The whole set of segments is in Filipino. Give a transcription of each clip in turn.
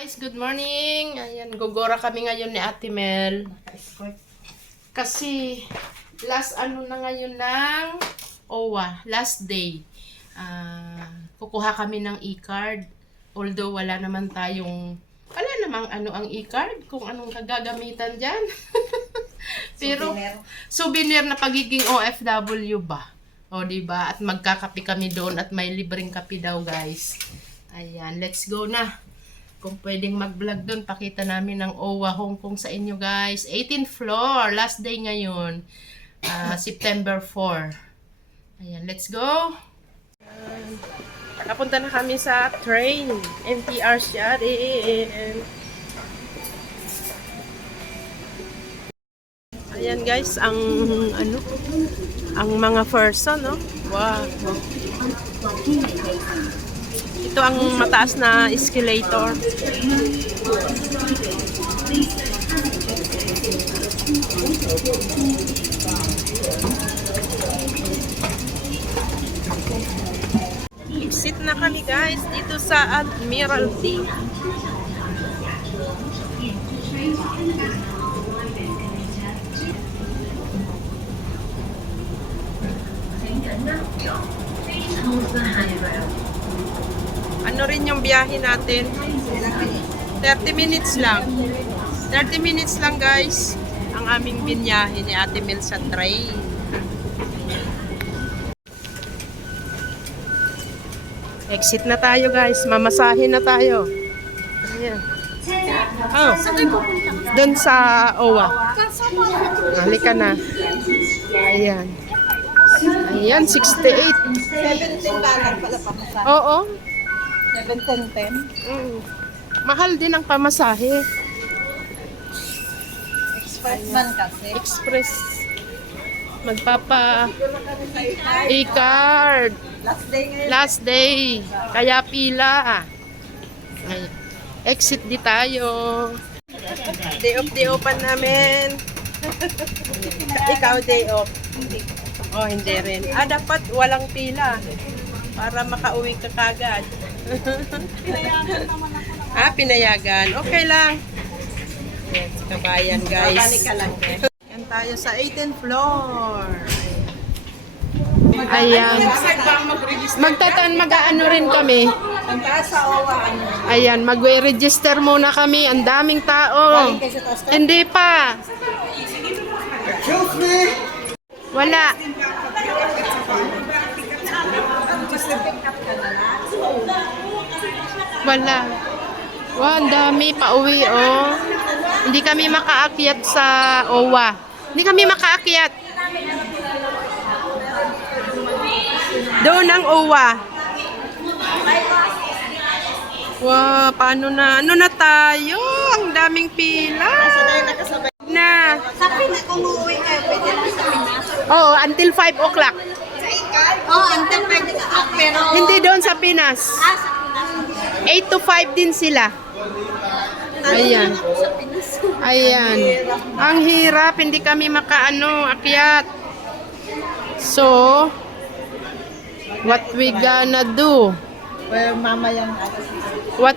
Guys, good morning. Ayan, gogora kami ngayon ni Ate Mel. Kasi last ano na ngayon ng OWA, last day. Kukuha kami ng e-card. Although wala namang ano ang e-card, kung anong gagamitan diyan. Pero souvenir na pagiging OFW ba? O di ba? At magkakape kami doon at may libreng kape daw, guys. Ayan, let's go na. Kung pwedeng mag-vlog doon, pakita namin ng OWA Hong Kong sa inyo, guys. 18th floor, last day ngayon. September 4. Ayan, let's go. Nakapunta na kami sa train. MTR siya. Ayan, guys, ang mga person, no? Wow. Ito ang mataas na escalator. Exit na kami, guys, dito sa Admiralty. Ano rin yung biyahe natin? 30 minutes lang. 30 minutes lang, guys. Ang aming binyahe ni Ate Mel sa train. Exit na tayo, guys. Mamasahin na tayo. Ayan. Oh, doon sa OWA. Halika na. Ayan. Ayan, 68. 17 pala pamasahe. Oo. 17.10. Mahal din ang pamasahe. Express man kasi. Express. Magpapa e-card. Last day ngayon. Last day. Kaya pila. Ay, exit di tayo. Day off namin. Ikaw day off. Oh, hindi rin. Dapat walang pila. Para makauwi ka kagad. Pinayagan naman ako. Pinayagan. Okay lang. Yes, kabayan, guys. Babalik ka lang. Yan tayo sa 18th floor. Ayan. Mag-ano rin kami. Ang taas sa OWA. Ayan, mag-register muna kami. Ang daming tao. Galing kayo sa taas. Hindi pa. Wala. Wala. Wow, ang dami. Pauwi, oh. Hindi kami makaakyat sa OWA. Hindi kami makaakyat. Doon ang OWA. Wow, paano na? Ano na tayo? Ang daming pila. Na. Sa Pinas, kung uuwi kayo, pwede lang sa Pinas. Oh, until 5 o'clock. Oo, until pwede ka. Pero... Hindi doon sa Pinas. sa Pinas. 8 to 5 din sila. Ayan. Sa Pinas. Ayan. Ang hirap. Hindi kami akyat. So, what we gonna do? Well, mamayang What?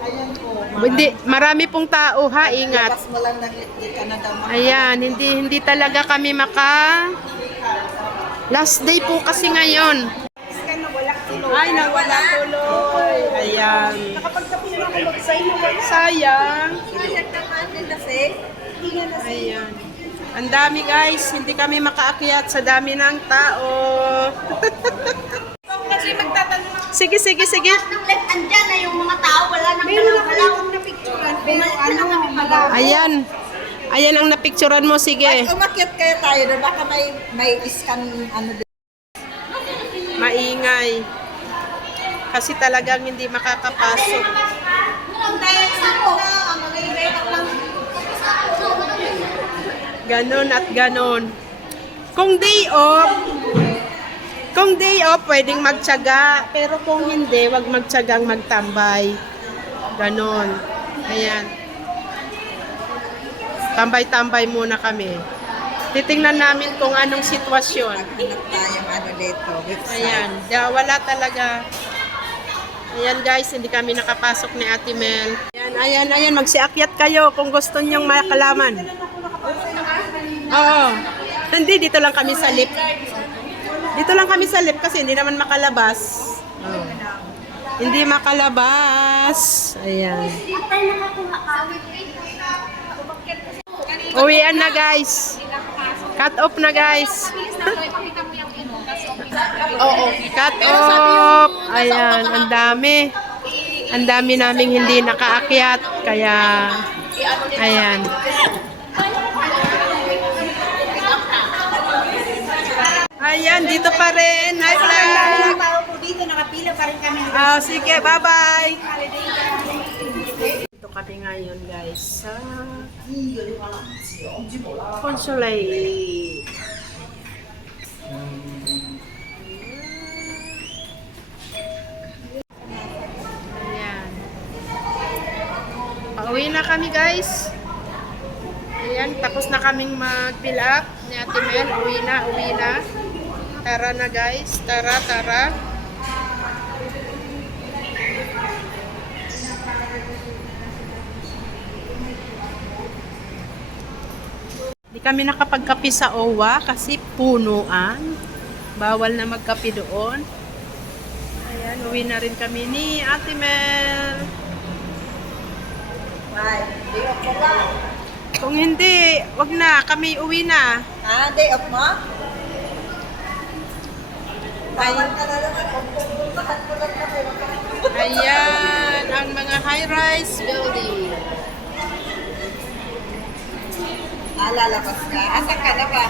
ayan po. Hindi, marami pong tao, ha? Ingat. Labas mo lang na hindi ka na daw Ayan, hindi talaga kami last day po kasi ngayon. Ay, nawala tuloy. Ayan. Nakapagtapos na ako mag-sign mo. Sayang. Nagtamaan din kasi. Hindi nga na Ayan. Ang dami, guys. Hindi kami makaakyat sa dami ng tao. kasi magtatanong ako. Sige. Nang left, andyan na yung mga tao. Wala nang galaw-galaw. Napicturan. Pero Ayan. Ayan ang napicturan mo. Sige. umakyat kaya tayo. Baka may scan ano din. Maingay. Kasi talagang hindi makakapasok. Ganon at ganon. Kung day off, pwedeng magtiyaga. Pero kung hindi, wag magtiyagang magtambay. Ganon. Ayan. Tambay-tambay muna kami. Titingnan namin kung anong sitwasyon. Hanap tayong ano dito. Ayan. Wala talaga. Ayan guys, hindi kami nakapasok ni Ate Mel. Ayan, magsiakyat kayo kung gusto nyong makalaman. Oo. Hindi, dito lang kami sa lift. Dito lang kami sa lift kasi hindi naman makalabas. Oh. Hindi makalabas. Ayan. Uwian na guys. Cut off na guys. Oo, cut off. Ayan, ang dami. Ang dami naming hindi nakaakyat. Kaya, ayan. Ayan, dito pa rin. Hi, vlog. Dito nakapila pa rin kami. Sige, bye-bye. Dito kami ngayon, guys, sa Consulate. Ayan. Pauwi na kami, guys. Ayan, tapos na kaming mag-fill up ni Ate Mel. Uwi na. Tara na, guys. Tara. Di kami nakapagkape sa OWA kasi punuan. Bawal na magkape doon. Ayan, uwi na rin kami ni Ate Mel. Bye. Day off mo ba? Kung hindi, wag na. Kami uwi na. Day off mo? Ay, Ka na naman. Puntahan ko lang kami. ayan, ang mga high-rise building. Lalabas ka? Asan ka na ba?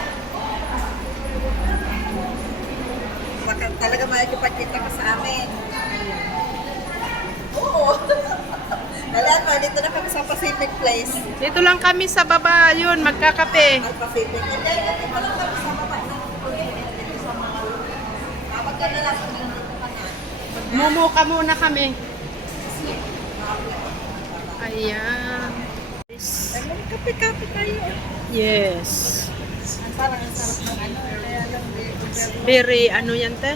Baka talaga makikipagkita ka sa amin. Oo. Alam mo, dito na kami sa Pacific Place. Dito lang kami sa baba, yun, magkakape. Al Pacific. Hindi, dito pa lang kami sa baba. Kapag ka na lang, dito ka na. Mumuka muna kami. Ayan. Kape-kape tayo. Yes. Parang ang sarap ng ano. Kaya lang, Berry, ano yan te?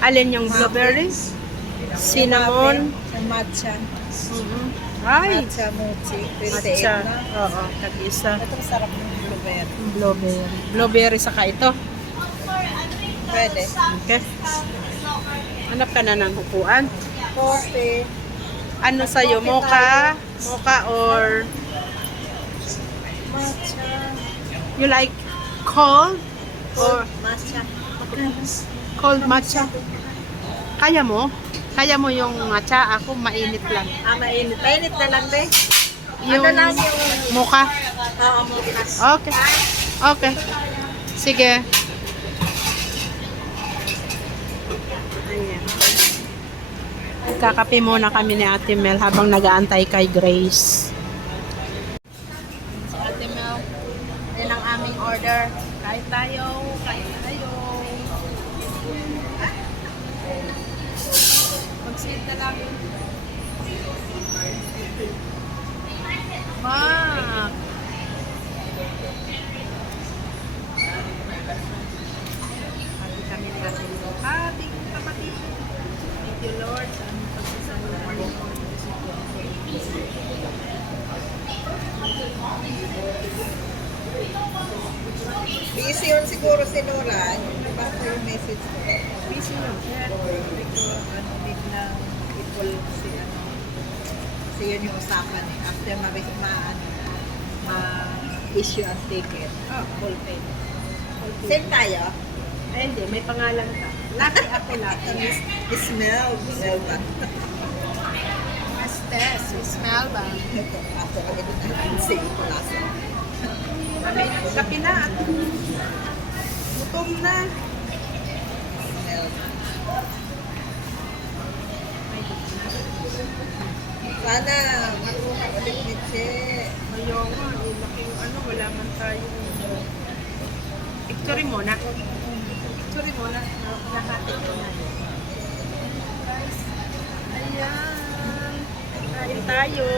Alin yung blueberry? Cinnamon? Yung matcha. Mhm. Ay, Matcha mochi. 28 matcha. na. Oo, tag-isa. Ito masarap ng blueberry. Blueberry. Blueberry saka ito. Pwede. Okay. Hanap ka na ng upuan. Coffee. Ano sa'yo? Mocha? Mocha or Matcha. you like cold? Or Matcha. cold matcha? Kaya mo? Kaya mo yung matcha? Ako mainit lang. Mainit. Mainit na lang, be. Yung Ano lang yung... mocha? Oo, mocha. Okay. Okay. Sige. Ayan. Kakape muna kami ni Ate Mel habang nag-aantay kay Grace. Si Ate Mel, yan ang aming order. Kain tayo. Mag-sit na lang. Wow. Happy kami ni Ate Mel. Happy kapatid. Thank you Lord sa aming pagsasama. Busy yun siguro si Nora. Basta yung message ko. Busy yun. Need na equal si ano. Kasi yun yung usapan eh. After ma-issue ang ticket. Full pay. Same tayo? Ay, hindi. May pangalan ka. Laki ako laki. Smell. Smell ba? Mas test. Smell ba? Ito. After kami din say ito lasa. Kami kape na. Gutom na. Smell. Sana marunong ulit ni Che. Ayaw nga. Laki yung ano. Wala man tayo. Picture mo na. Picture mo na. Nakatik ko na. Ayan. Kain tayo.